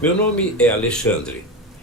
Meu nome é Alexandre,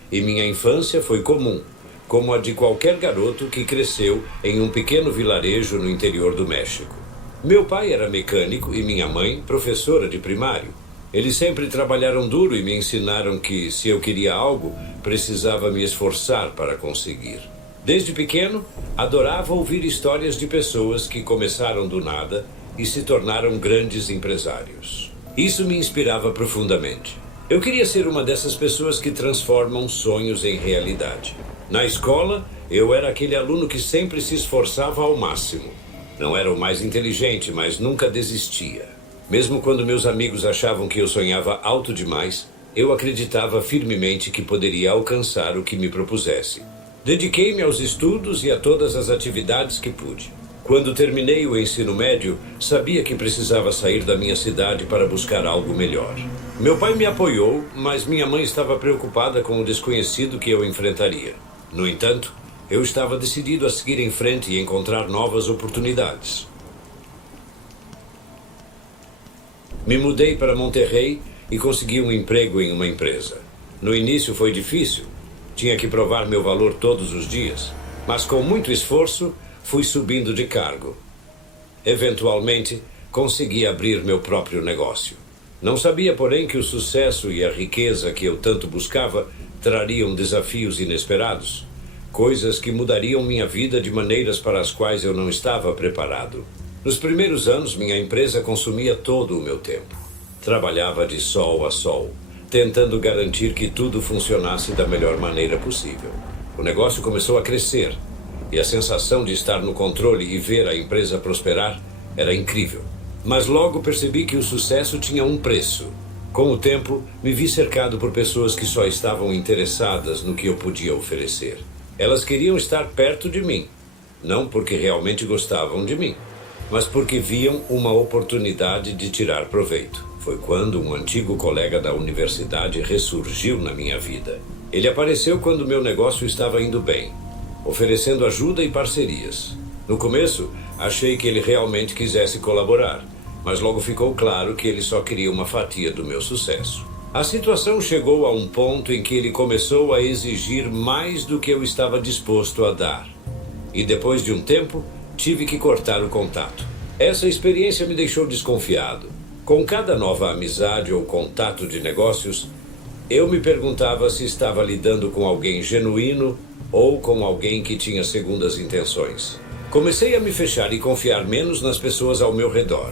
e minha infância foi comum, como a de qualquer garoto que cresceu em um pequeno vilarejo no interior do México. Meu pai era mecânico e minha mãe professora de primário. Eles sempre trabalharam duro e me ensinaram que, se eu queria algo, precisava me esforçar para conseguir. Desde pequeno, adorava ouvir histórias de pessoas que começaram do nada e se tornaram grandes empresários. Isso me inspirava profundamente. Eu queria ser uma dessas pessoas que transformam sonhos em realidade. Na escola, eu era aquele aluno que sempre se esforçava ao máximo. Não era o mais inteligente, mas nunca desistia. Mesmo quando meus amigos achavam que eu sonhava alto demais, eu acreditava firmemente que poderia alcançar o que me propusesse. Dediquei-me aos estudos e a todas as atividades que pude. Quando terminei o ensino médio, sabia que precisava sair da minha cidade para buscar algo melhor. Meu pai me apoiou, mas minha mãe estava preocupada com o desconhecido que eu enfrentaria. No entanto, eu estava decidido a seguir em frente e encontrar novas oportunidades. Me mudei para Monterrey e consegui um emprego em uma empresa. No início foi difícil. Tinha que provar meu valor todos os dias, mas com muito esforço, fui subindo de cargo. Eventualmente, consegui abrir meu próprio negócio. Não sabia, porém, que o sucesso e a riqueza que eu tanto buscava trariam desafios inesperados, coisas que mudariam minha vida de maneiras para as quais eu não estava preparado. Nos primeiros anos, minha empresa consumia todo o meu tempo. Trabalhava de sol a sol, tentando garantir que tudo funcionasse da melhor maneira possível. O negócio começou a crescer, e a sensação de estar no controle e ver a empresa prosperar era incrível. Mas logo percebi que o sucesso tinha um preço. Com o tempo, me vi cercado por pessoas que só estavam interessadas no que eu podia oferecer. Elas queriam estar perto de mim, não porque realmente gostavam de mim, mas porque viam uma oportunidade de tirar proveito. Foi quando um antigo colega da universidade ressurgiu na minha vida. Ele apareceu quando meu negócio estava indo bem, oferecendo ajuda e parcerias. No começo, achei que ele realmente quisesse colaborar, mas logo ficou claro que ele só queria uma fatia do meu sucesso. A situação chegou a um ponto em que ele começou a exigir mais do que eu estava disposto a dar. E depois de um tempo, tive que cortar o contato. Essa experiência me deixou desconfiado. Com cada nova amizade ou contato de negócios, eu me perguntava se estava lidando com alguém genuíno ou com alguém que tinha segundas intenções. Comecei a me fechar e confiar menos nas pessoas ao meu redor.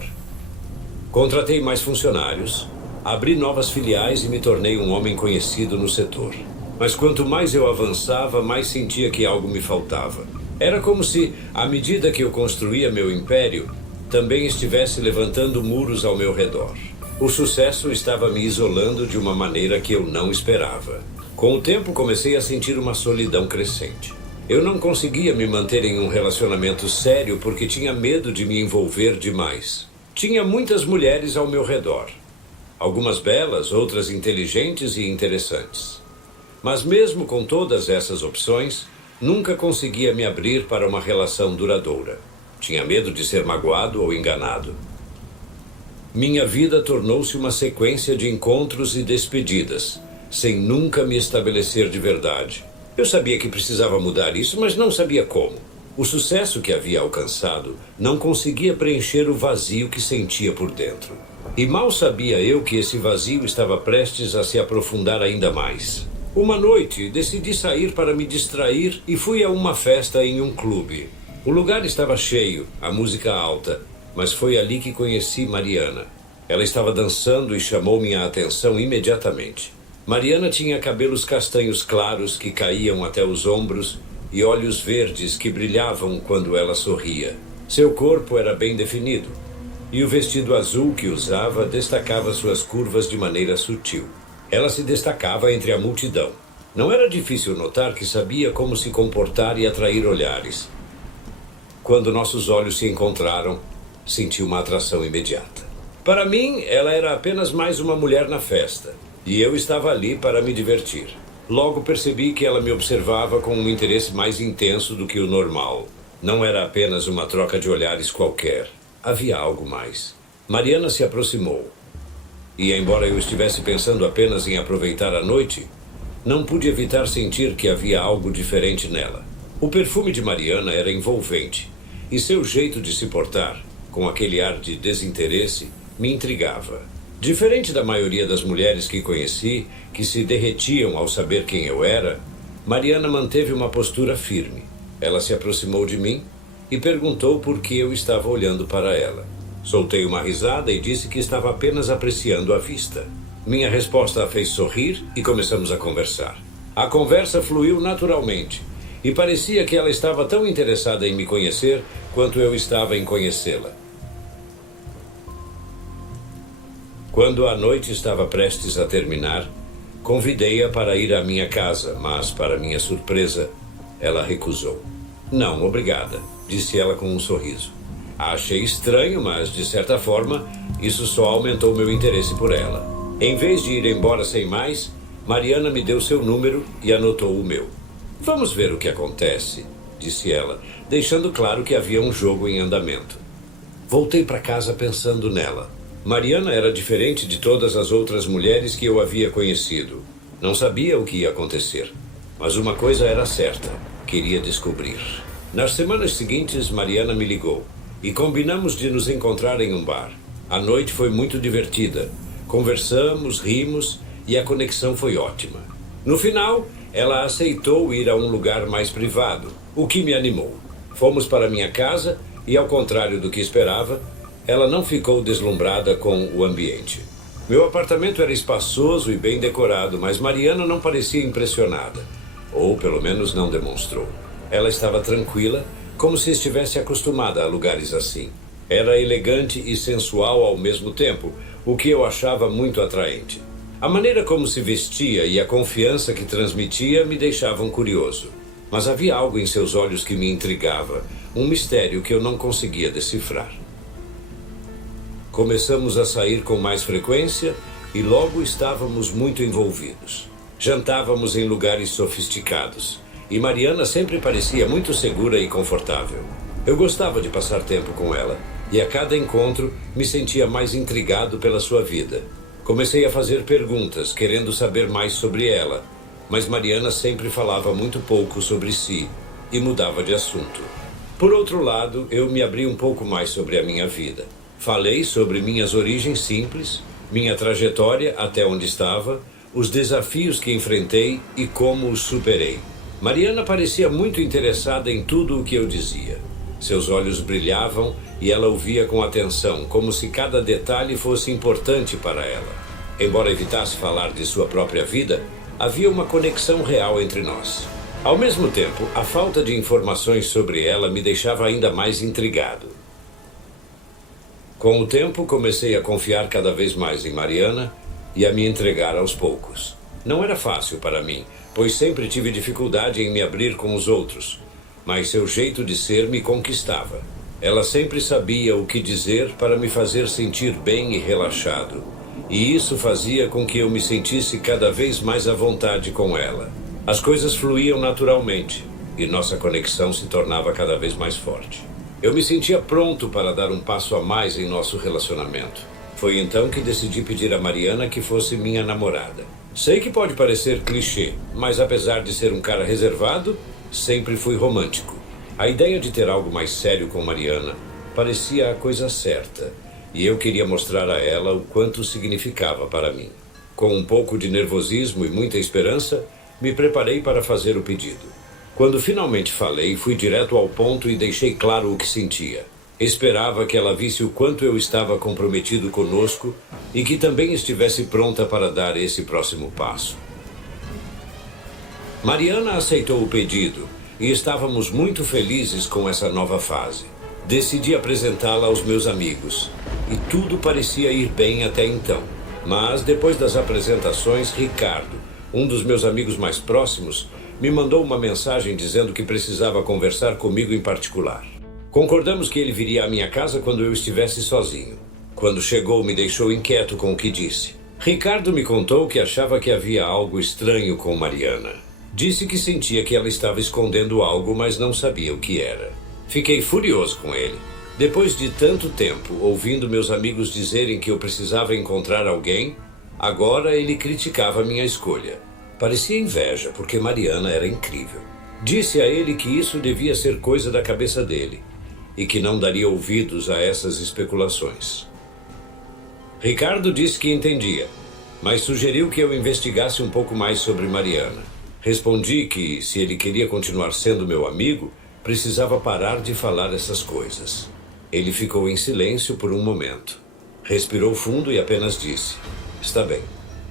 Contratei mais funcionários, abri novas filiais e me tornei um homem conhecido no setor. Mas quanto mais eu avançava, mais sentia que algo me faltava. Era como se, à medida que eu construía meu império, também estivesse levantando muros ao meu redor. O sucesso estava me isolando de uma maneira que eu não esperava. Com o tempo, comecei a sentir uma solidão crescente. Eu não conseguia me manter em um relacionamento sério porque tinha medo de me envolver demais. Tinha muitas mulheres ao meu redor. Algumas belas, outras inteligentes e interessantes. Mas mesmo com todas essas opções, nunca conseguia me abrir para uma relação duradoura. Tinha medo de ser magoado ou enganado. Minha vida tornou-se uma sequência de encontros e despedidas, sem nunca me estabelecer de verdade. Eu sabia que precisava mudar isso, mas não sabia como. O sucesso que havia alcançado não conseguia preencher o vazio que sentia por dentro. E mal sabia eu que esse vazio estava prestes a se aprofundar ainda mais. Uma noite, decidi sair para me distrair e fui a uma festa em um clube. O lugar estava cheio, a música alta, mas foi ali que conheci Mariana. Ela estava dançando e chamou minha atenção imediatamente. Mariana tinha cabelos castanhos claros que caíam até os ombros e olhos verdes que brilhavam quando ela sorria. Seu corpo era bem definido, e o vestido azul que usava destacava suas curvas de maneira sutil. Ela se destacava entre a multidão. Não era difícil notar que sabia como se comportar e atrair olhares. Quando nossos olhos se encontraram, senti uma atração imediata. Para mim, ela era apenas mais uma mulher na festa, e eu estava ali para me divertir. Logo percebi que ela me observava com um interesse mais intenso do que o normal. Não era apenas uma troca de olhares qualquer. Havia algo mais. Mariana se aproximou. E embora eu estivesse pensando apenas em aproveitar a noite, não pude evitar sentir que havia algo diferente nela. O perfume de Mariana era envolvente, e seu jeito de se portar, com aquele ar de desinteresse, me intrigava. Diferente da maioria das mulheres que conheci, que se derretiam ao saber quem eu era, Mariana manteve uma postura firme. Ela se aproximou de mim e perguntou por que eu estava olhando para ela. Soltei uma risada e disse que estava apenas apreciando a vista. Minha resposta a fez sorrir e começamos a conversar. A conversa fluiu naturalmente e parecia que ela estava tão interessada em me conhecer quanto eu estava em conhecê-la. Quando a noite estava prestes a terminar, convidei-a para ir à minha casa, mas, para minha surpresa, ela recusou. Não, obrigada, disse ela com um sorriso. Achei estranho, mas, de certa forma, isso só aumentou meu interesse por ela. Em vez de ir embora sem mais, Mariana me deu seu número e anotou o meu. Vamos ver o que acontece, disse ela, deixando claro que havia um jogo em andamento. Voltei para casa pensando nela. Mariana era diferente de todas as outras mulheres que eu havia conhecido. Não sabia o que ia acontecer, mas uma coisa era certa, queria descobrir. Nas semanas seguintes, Mariana me ligou e combinamos de nos encontrar em um bar. A noite foi muito divertida. Conversamos, rimos e a conexão foi ótima. No final, ela aceitou ir a um lugar mais privado, o que me animou. Fomos para minha casa e, ao contrário do que esperava, ela não ficou deslumbrada com o ambiente. Meu apartamento era espaçoso e bem decorado, mas Mariana não parecia impressionada, ou pelo menos não demonstrou. Ela estava tranquila, como se estivesse acostumada a lugares assim. Era elegante e sensual ao mesmo tempo, o que eu achava muito atraente. A maneira como se vestia e a confiança que transmitia me deixavam curioso. Mas havia algo em seus olhos que me intrigava, um mistério que eu não conseguia decifrar. Começamos a sair com mais frequência e logo estávamos muito envolvidos. Jantávamos em lugares sofisticados e Mariana sempre parecia muito segura e confortável. Eu gostava de passar tempo com ela e a cada encontro me sentia mais intrigado pela sua vida. Comecei a fazer perguntas, querendo saber mais sobre ela, mas Mariana sempre falava muito pouco sobre si e mudava de assunto. Por outro lado, eu me abri um pouco mais sobre a minha vida. Falei sobre minhas origens simples, minha trajetória até onde estava, os desafios que enfrentei e como os superei. Mariana parecia muito interessada em tudo o que eu dizia. Seus olhos brilhavam e ela ouvia com atenção, como se cada detalhe fosse importante para ela. Embora evitasse falar de sua própria vida, havia uma conexão real entre nós. Ao mesmo tempo, a falta de informações sobre ela me deixava ainda mais intrigado. Com o tempo, comecei a confiar cada vez mais em Mariana e a me entregar aos poucos. Não era fácil para mim, pois sempre tive dificuldade em me abrir com os outros, mas seu jeito de ser me conquistava. Ela sempre sabia o que dizer para me fazer sentir bem e relaxado, e isso fazia com que eu me sentisse cada vez mais à vontade com ela. As coisas fluíam naturalmente e nossa conexão se tornava cada vez mais forte. Eu me sentia pronto para dar um passo a mais em nosso relacionamento. Foi então que decidi pedir a Mariana que fosse minha namorada. Sei que pode parecer clichê, mas apesar de ser um cara reservado, sempre fui romântico. A ideia de ter algo mais sério com Mariana parecia a coisa certa, e eu queria mostrar a ela o quanto significava para mim. Com um pouco de nervosismo e muita esperança, me preparei para fazer o pedido. Quando finalmente falei, fui direto ao ponto e deixei claro o que sentia. Esperava que ela visse o quanto eu estava comprometido conosco e que também estivesse pronta para dar esse próximo passo. Mariana aceitou o pedido e estávamos muito felizes com essa nova fase. Decidi apresentá-la aos meus amigos e tudo parecia ir bem até então. Mas depois das apresentações, Ricardo, um dos meus amigos mais próximos, me mandou uma mensagem dizendo que precisava conversar comigo em particular. Concordamos que ele viria à minha casa quando eu estivesse sozinho. Quando chegou, me deixou inquieto com o que disse. Ricardo me contou que achava que havia algo estranho com Mariana. Disse que sentia que ela estava escondendo algo, mas não sabia o que era. Fiquei furioso com ele. Depois de tanto tempo ouvindo meus amigos dizerem que eu precisava encontrar alguém, agora ele criticava minha escolha. Parecia inveja, porque Mariana era incrível. Disse a ele que isso devia ser coisa da cabeça dele e que não daria ouvidos a essas especulações. Ricardo disse que entendia, mas sugeriu que eu investigasse um pouco mais sobre Mariana. Respondi que, se ele queria continuar sendo meu amigo, precisava parar de falar essas coisas. Ele ficou em silêncio por um momento. Respirou fundo e apenas disse: "Está bem."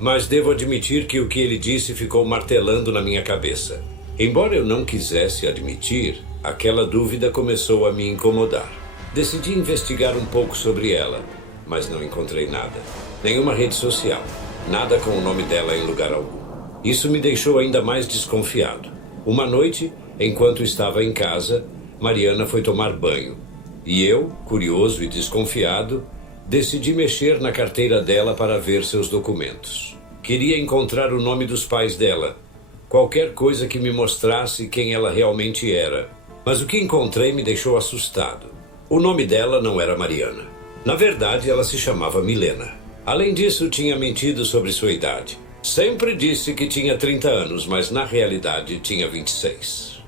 Mas devo admitir que o que ele disse ficou martelando na minha cabeça. Embora eu não quisesse admitir, aquela dúvida começou a me incomodar. Decidi investigar um pouco sobre ela, mas não encontrei nada. Nenhuma rede social. Nada com o nome dela em lugar algum. Isso me deixou ainda mais desconfiado. Uma noite, enquanto estava em casa, Mariana foi tomar banho. E eu, curioso e desconfiado, decidi mexer na carteira dela para ver seus documentos. Queria encontrar o nome dos pais dela. Qualquer coisa que me mostrasse quem ela realmente era. Mas o que encontrei me deixou assustado. O nome dela não era Mariana. Na verdade, ela se chamava Milena. Além disso, tinha mentido sobre sua idade. Sempre disse que tinha 30 anos, mas na realidade tinha 26.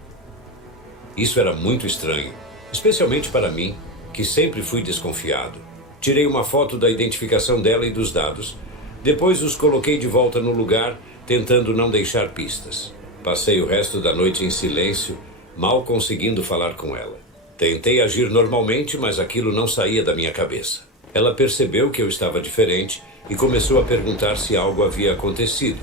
Isso era muito estranho, especialmente para mim, que sempre fui desconfiado. Tirei uma foto da identificação dela e dos dados. Depois os coloquei de volta no lugar, tentando não deixar pistas. Passei o resto da noite em silêncio, mal conseguindo falar com ela. Tentei agir normalmente, mas aquilo não saía da minha cabeça. Ela percebeu que eu estava diferente e começou a perguntar se algo havia acontecido.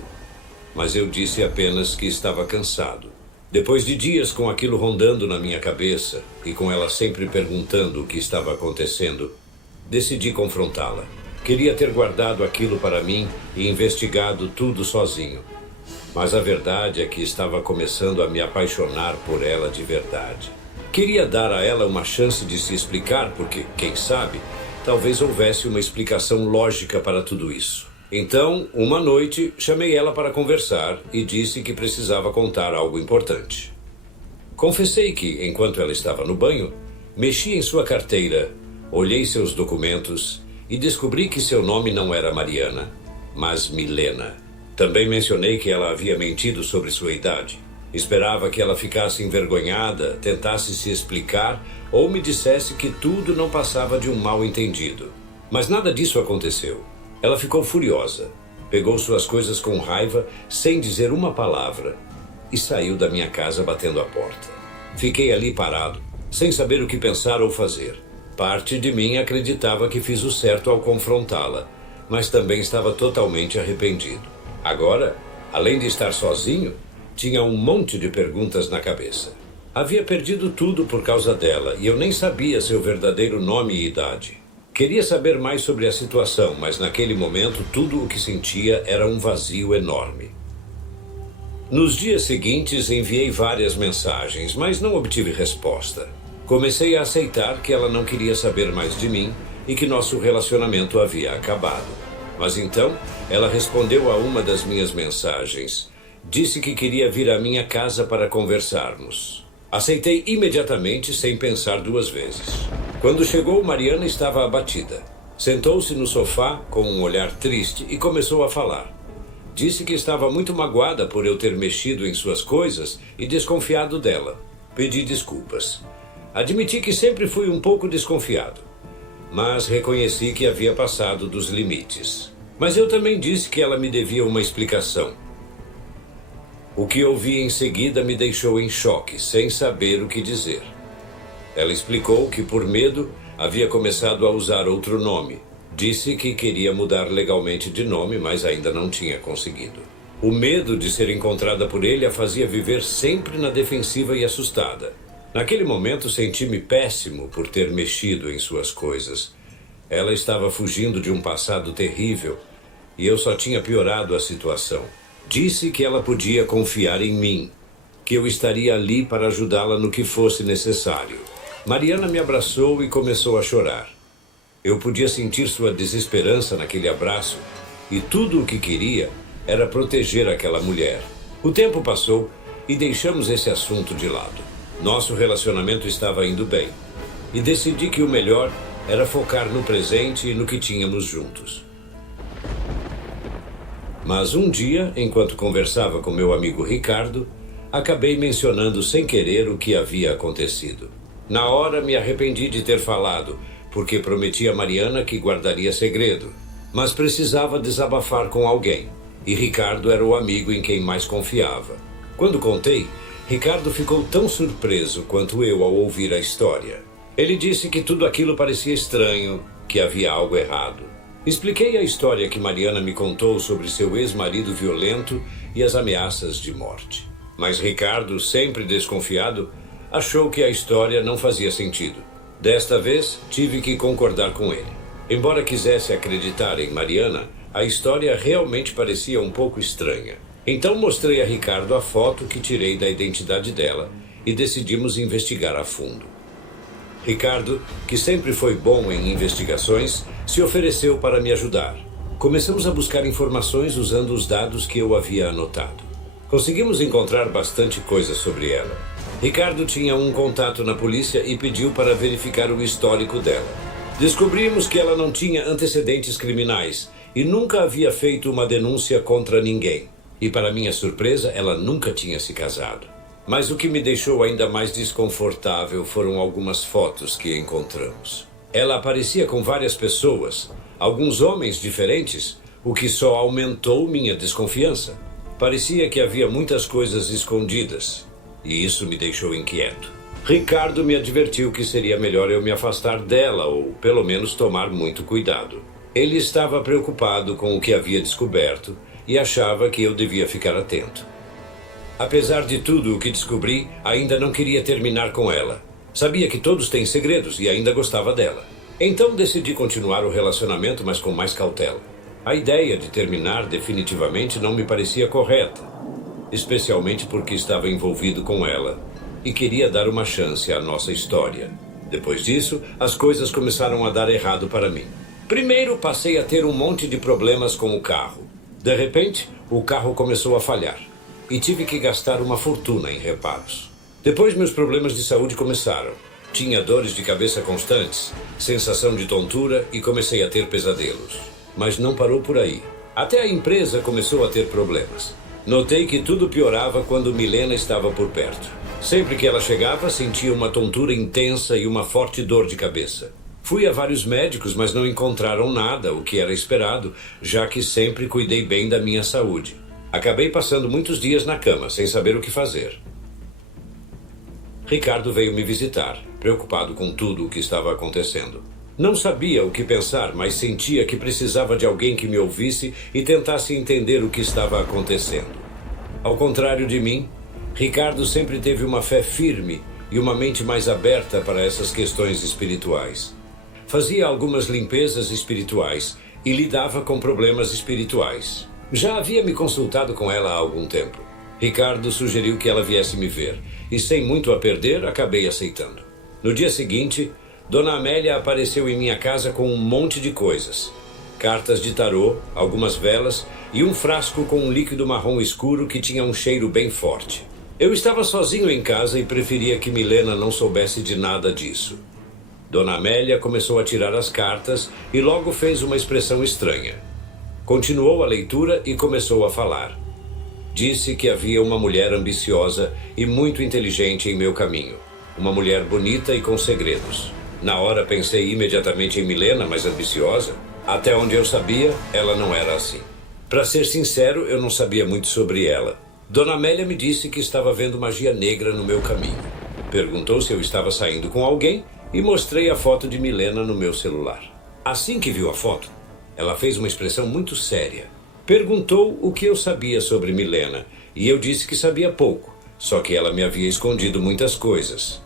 Mas eu disse apenas que estava cansado. Depois de dias com aquilo rondando na minha cabeça e com ela sempre perguntando o que estava acontecendo, decidi confrontá-la. Queria ter guardado aquilo para mim e investigado tudo sozinho. Mas a verdade é que estava começando a me apaixonar por ela de verdade. Queria dar a ela uma chance de se explicar porque, quem sabe, talvez houvesse uma explicação lógica para tudo isso. Então, uma noite, chamei ela para conversar e disse que precisava contar algo importante. Confessei que, enquanto ela estava no banho, mexi em sua carteira, olhei seus documentos e descobri que seu nome não era Mariana, mas Milena. Também mencionei que ela havia mentido sobre sua idade. Esperava que ela ficasse envergonhada, tentasse se explicar ou me dissesse que tudo não passava de um mal-entendido. Mas nada disso aconteceu. Ela ficou furiosa, pegou suas coisas com raiva, sem dizer uma palavra, e saiu da minha casa batendo a porta. Fiquei ali parado, sem saber o que pensar ou fazer. Parte de mim acreditava que fiz o certo ao confrontá-la, mas também estava totalmente arrependido. Agora, além de estar sozinho, tinha um monte de perguntas na cabeça. Havia perdido tudo por causa dela e eu nem sabia seu verdadeiro nome e idade. Queria saber mais sobre a situação, mas naquele momento tudo o que sentia era um vazio enorme. Nos dias seguintes enviei várias mensagens, mas não obtive resposta. Comecei a aceitar que ela não queria saber mais de mim e que nosso relacionamento havia acabado. Mas então, ela respondeu a uma das minhas mensagens. Disse que queria vir à minha casa para conversarmos. Aceitei imediatamente, sem pensar duas vezes. Quando chegou, Mariana estava abatida. Sentou-se no sofá com um olhar triste e começou a falar. Disse que estava muito magoada por eu ter mexido em suas coisas e desconfiado dela. Pedi desculpas. Admiti que sempre fui um pouco desconfiado, mas reconheci que havia passado dos limites. Mas eu também disse que ela me devia uma explicação. O que ouvi em seguida me deixou em choque, sem saber o que dizer. Ela explicou que, por medo, havia começado a usar outro nome. Disse que queria mudar legalmente de nome, mas ainda não tinha conseguido. O medo de ser encontrada por ele a fazia viver sempre na defensiva e assustada. Naquele momento senti-me péssimo por ter mexido em suas coisas. Ela estava fugindo de um passado terrível e eu só tinha piorado a situação. Disse que ela podia confiar em mim, que eu estaria ali para ajudá-la no que fosse necessário. Mariana me abraçou e começou a chorar. Eu podia sentir sua desesperança naquele abraço e tudo o que queria era proteger aquela mulher. O tempo passou e deixamos esse assunto de lado. Nosso relacionamento estava indo bem. e decidi que o melhor era focar no presente e no que tínhamos juntos. Mas um dia, enquanto conversava com meu amigo Ricardo, acabei mencionando sem querer o que havia acontecido. Na hora me arrependi de ter falado, porque prometi a Mariana que guardaria segredo, mas precisava desabafar com alguém, e Ricardo era o amigo em quem mais confiava. Quando contei, Ricardo ficou tão surpreso quanto eu ao ouvir a história. Ele disse que tudo aquilo parecia estranho, que havia algo errado. Expliquei a história que Mariana me contou sobre seu ex-marido violento e as ameaças de morte. Mas Ricardo, sempre desconfiado, achou que a história não fazia sentido. Desta vez, tive que concordar com ele. Embora quisesse acreditar em Mariana, a história realmente parecia um pouco estranha. Então mostrei a Ricardo a foto que tirei da identidade dela e decidimos investigar a fundo. Ricardo, que sempre foi bom em investigações, se ofereceu para me ajudar. Começamos a buscar informações usando os dados que eu havia anotado. Conseguimos encontrar bastante coisa sobre ela. Ricardo tinha um contato na polícia e pediu para verificar o histórico dela. Descobrimos que ela não tinha antecedentes criminais e nunca havia feito uma denúncia contra ninguém. E para minha surpresa, ela nunca tinha se casado. Mas o que me deixou ainda mais desconfortável foram algumas fotos que encontramos. Ela aparecia com várias pessoas, alguns homens diferentes, o que só aumentou minha desconfiança. Parecia que havia muitas coisas escondidas, e isso me deixou inquieto. Ricardo me advertiu que seria melhor eu me afastar dela, ou pelo menos tomar muito cuidado. Ele estava preocupado com o que havia descoberto e achava que eu devia ficar atento. Apesar de tudo o que descobri, ainda não queria terminar com ela. Sabia que todos têm segredos e ainda gostava dela. Então decidi continuar o relacionamento, mas com mais cautela. A ideia de terminar definitivamente não me parecia correta, especialmente porque estava envolvido com ela e queria dar uma chance à nossa história. Depois disso, as coisas começaram a dar errado para mim. Primeiro, passei a ter um monte de problemas com o carro. De repente, o carro começou a falhar e tive que gastar uma fortuna em reparos. Depois, meus problemas de saúde começaram. Tinha dores de cabeça constantes, sensação de tontura e comecei a ter pesadelos. Mas não parou por aí. Até a empresa começou a ter problemas. Notei que tudo piorava quando Milena estava por perto. Sempre que ela chegava, sentia uma tontura intensa e uma forte dor de cabeça. Fui a vários médicos, mas não encontraram nada, o que era esperado, já que sempre cuidei bem da minha saúde. Acabei passando muitos dias na cama, sem saber o que fazer. Ricardo veio me visitar, preocupado com tudo o que estava acontecendo. Não sabia o que pensar, mas sentia que precisava de alguém que me ouvisse e tentasse entender o que estava acontecendo. Ao contrário de mim, Ricardo sempre teve uma fé firme e uma mente mais aberta para essas questões espirituais. Fazia algumas limpezas espirituais e lidava com problemas espirituais. Já havia me consultado com ela há algum tempo. Ricardo sugeriu que ela viesse me ver, e sem muito a perder, acabei aceitando. No dia seguinte, Dona Amélia apareceu em minha casa com um monte de coisas. Cartas de tarô, algumas velas e um frasco com um líquido marrom escuro que tinha um cheiro bem forte. Eu estava sozinho em casa e preferia que Milena não soubesse de nada disso. Dona Amélia começou a tirar as cartas e logo fez uma expressão estranha. Continuou a leitura e começou a falar. Disse que havia uma mulher ambiciosa e muito inteligente em meu caminho. Uma mulher bonita e com segredos. Na hora pensei imediatamente em Milena, mas ambiciosa. Até onde eu sabia, ela não era assim. Para ser sincero, eu não sabia muito sobre ela. Dona Amélia me disse que estava vendo magia negra no meu caminho. Perguntou se eu estava saindo com alguém e mostrei a foto de Milena no meu celular. Assim que viu a foto, ela fez uma expressão muito séria. Perguntou o que eu sabia sobre Milena e eu disse que sabia pouco, só que ela me havia escondido muitas coisas.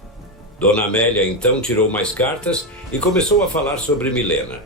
Dona Amélia então tirou mais cartas e começou a falar sobre Milena.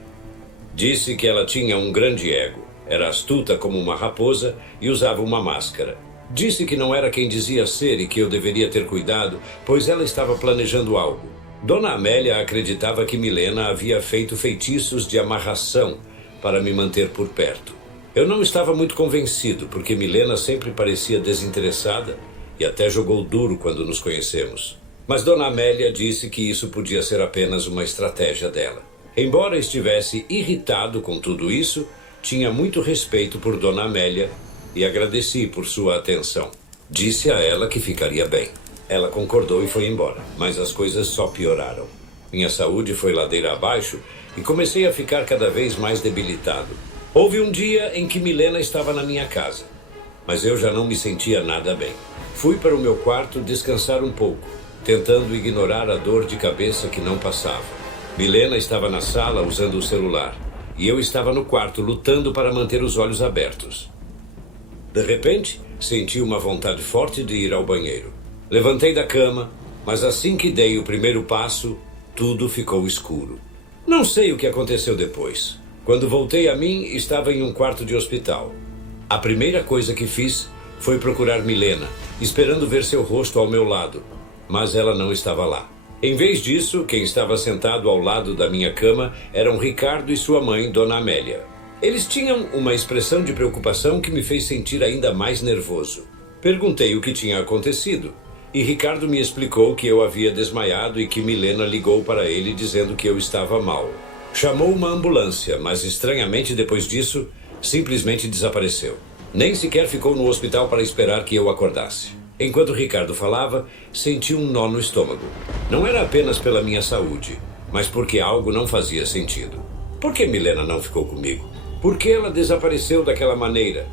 Disse que ela tinha um grande ego, era astuta como uma raposa e usava uma máscara. Disse que não era quem dizia ser e que eu deveria ter cuidado, pois ela estava planejando algo. Dona Amélia acreditava que Milena havia feito feitiços de amarração para me manter por perto. Eu não estava muito convencido, porque Milena sempre parecia desinteressada e até jogou duro quando nos conhecemos. Mas Dona Amélia disse que isso podia ser apenas uma estratégia dela. Embora estivesse irritado com tudo isso, tinha muito respeito por Dona Amélia e agradeci por sua atenção. Disse a ela que ficaria bem. Ela concordou e foi embora, mas as coisas só pioraram. Minha saúde foi ladeira abaixo e comecei a ficar cada vez mais debilitado. Houve um dia em que Milena estava na minha casa, mas eu já não me sentia nada bem. Fui para o meu quarto descansar um pouco, tentando ignorar a dor de cabeça que não passava. Milena estava na sala usando o celular e eu estava no quarto lutando para manter os olhos abertos. De repente, senti uma vontade forte de ir ao banheiro. Levantei da cama, mas assim que dei o primeiro passo, tudo ficou escuro. Não sei o que aconteceu depois. Quando voltei a mim, estava em um quarto de hospital. A primeira coisa que fiz foi procurar Milena, esperando ver seu rosto ao meu lado, mas ela não estava lá. Em vez disso, quem estava sentado ao lado da minha cama eram Ricardo e sua mãe, Dona Amélia. Eles tinham uma expressão de preocupação que me fez sentir ainda mais nervoso. Perguntei o que tinha acontecido, e Ricardo me explicou que eu havia desmaiado e que Milena ligou para ele dizendo que eu estava mal. Chamou uma ambulância, mas estranhamente depois disso, simplesmente desapareceu. Nem sequer ficou no hospital para esperar que eu acordasse. Enquanto Ricardo falava, senti um nó no estômago. Não era apenas pela minha saúde, mas porque algo não fazia sentido. Por que Milena não ficou comigo? Por que ela desapareceu daquela maneira?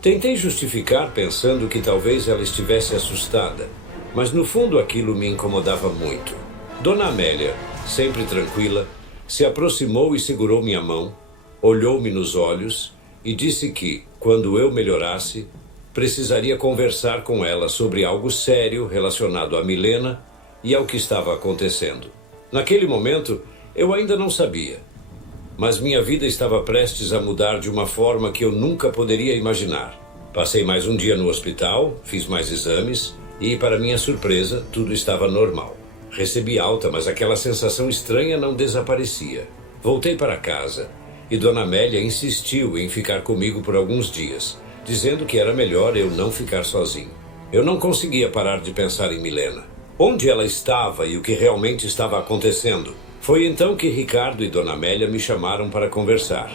Tentei justificar pensando que talvez ela estivesse assustada, mas no fundo aquilo me incomodava muito. Dona Amélia, sempre tranquila, se aproximou e segurou minha mão, olhou-me nos olhos e disse que, quando eu melhorasse, precisaria conversar com ela sobre algo sério relacionado a Milena e ao que estava acontecendo. Naquele momento, eu ainda não sabia, mas minha vida estava prestes a mudar de uma forma que eu nunca poderia imaginar. Passei mais um dia no hospital, fiz mais exames e, para minha surpresa, tudo estava normal. Recebi alta, mas aquela sensação estranha não desaparecia. Voltei para casa e Dona Amélia insistiu em ficar comigo por alguns dias, dizendo que era melhor eu não ficar sozinho. Eu não conseguia parar de pensar em Milena. Onde ela estava e o que realmente estava acontecendo? Foi então que Ricardo e Dona Amélia me chamaram para conversar.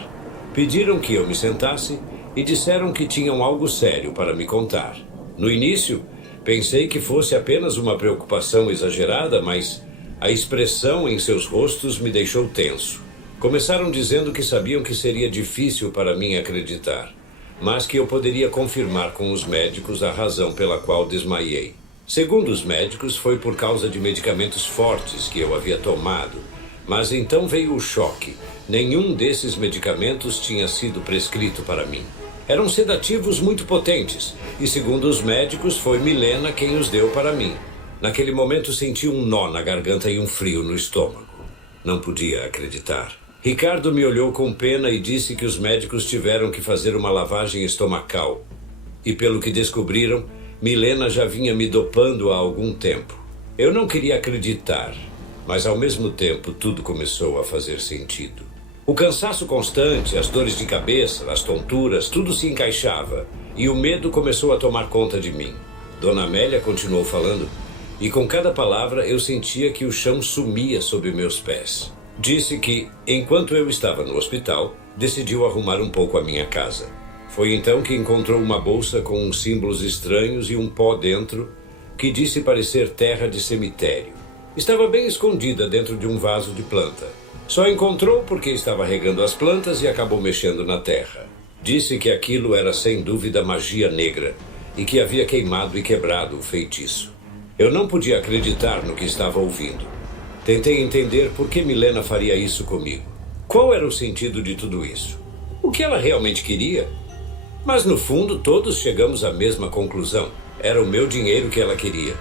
Pediram que eu me sentasse e disseram que tinham algo sério para me contar. No início, pensei que fosse apenas uma preocupação exagerada, mas a expressão em seus rostos me deixou tenso. Começaram dizendo que sabiam que seria difícil para mim acreditar, mas que eu poderia confirmar com os médicos a razão pela qual desmaiei. Segundo os médicos, foi por causa de medicamentos fortes que eu havia tomado, mas então veio o choque. Nenhum desses medicamentos tinha sido prescrito para mim. Eram sedativos muito potentes, e segundo os médicos, foi Milena quem os deu para mim. Naquele momento senti um nó na garganta e um frio no estômago. Não podia acreditar. Ricardo me olhou com pena e disse que os médicos tiveram que fazer uma lavagem estomacal. E pelo que descobriram, Milena já vinha me dopando há algum tempo. Eu não queria acreditar, mas ao mesmo tempo tudo começou a fazer sentido. O cansaço constante, as dores de cabeça, as tonturas, tudo se encaixava e o medo começou a tomar conta de mim. Dona Amélia continuou falando e com cada palavra eu sentia que o chão sumia sob meus pés. Disse que, enquanto eu estava no hospital, decidiu arrumar um pouco a minha casa. Foi então que encontrou uma bolsa com uns símbolos estranhos e um pó dentro que disse parecer terra de cemitério. Estava bem escondida dentro de um vaso de planta. Só encontrou porque estava regando as plantas e acabou mexendo na terra. Disse que aquilo era sem dúvida magia negra e que havia queimado e quebrado o feitiço. Eu não podia acreditar no que estava ouvindo. Tentei entender por que Milena faria isso comigo. Qual era o sentido de tudo isso? O que ela realmente queria? Mas no fundo todos chegamos à mesma conclusão. Era o meu dinheiro que ela queria.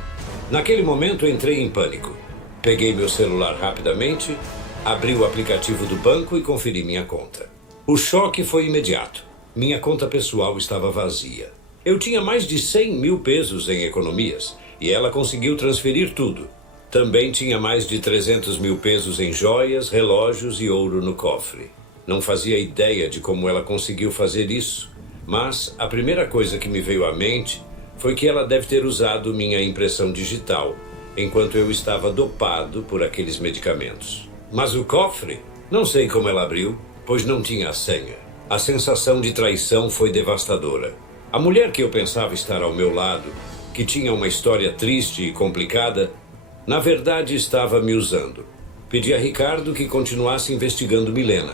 Naquele momento entrei em pânico. Peguei meu celular rapidamente, abri o aplicativo do banco e conferi minha conta. O choque foi imediato. Minha conta pessoal estava vazia. Eu tinha mais de 100 mil pesos em economias e ela conseguiu transferir tudo. Também tinha mais de 300 mil pesos em joias, relógios e ouro no cofre. Não fazia ideia de como ela conseguiu fazer isso, mas a primeira coisa que me veio à mente foi que ela deve ter usado minha impressão digital enquanto eu estava dopado por aqueles medicamentos. Mas o cofre, não sei como ela abriu, pois não tinha a senha. A sensação de traição foi devastadora. A mulher que eu pensava estar ao meu lado, que tinha uma história triste e complicada, na verdade estava me usando. Pedi a Ricardo que continuasse investigando Milena,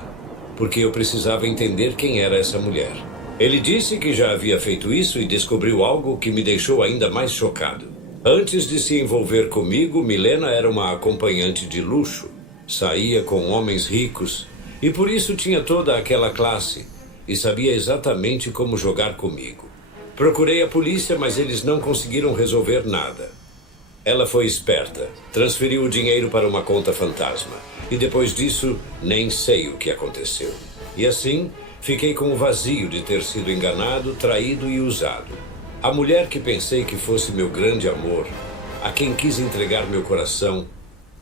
porque eu precisava entender quem era essa mulher. Ele disse que já havia feito isso e descobriu algo que me deixou ainda mais chocado. Antes de se envolver comigo, Milena era uma acompanhante de luxo. Saía com homens ricos e por isso tinha toda aquela classe e sabia exatamente como jogar comigo. Procurei a polícia, mas eles não conseguiram resolver nada. Ela foi esperta, transferiu o dinheiro para uma conta fantasma e depois disso nem sei o que aconteceu. E assim, fiquei com o vazio de ter sido enganado, traído e usado. A mulher que pensei que fosse meu grande amor, a quem quis entregar meu coração,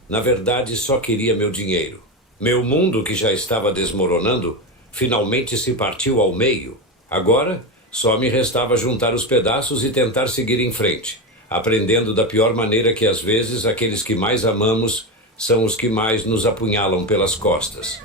na verdade só queria meu dinheiro. Meu mundo, que já estava desmoronando, finalmente se partiu ao meio. Agora, só me restava juntar os pedaços e tentar seguir em frente, aprendendo da pior maneira que às vezes aqueles que mais amamos são os que mais nos apunhalam pelas costas.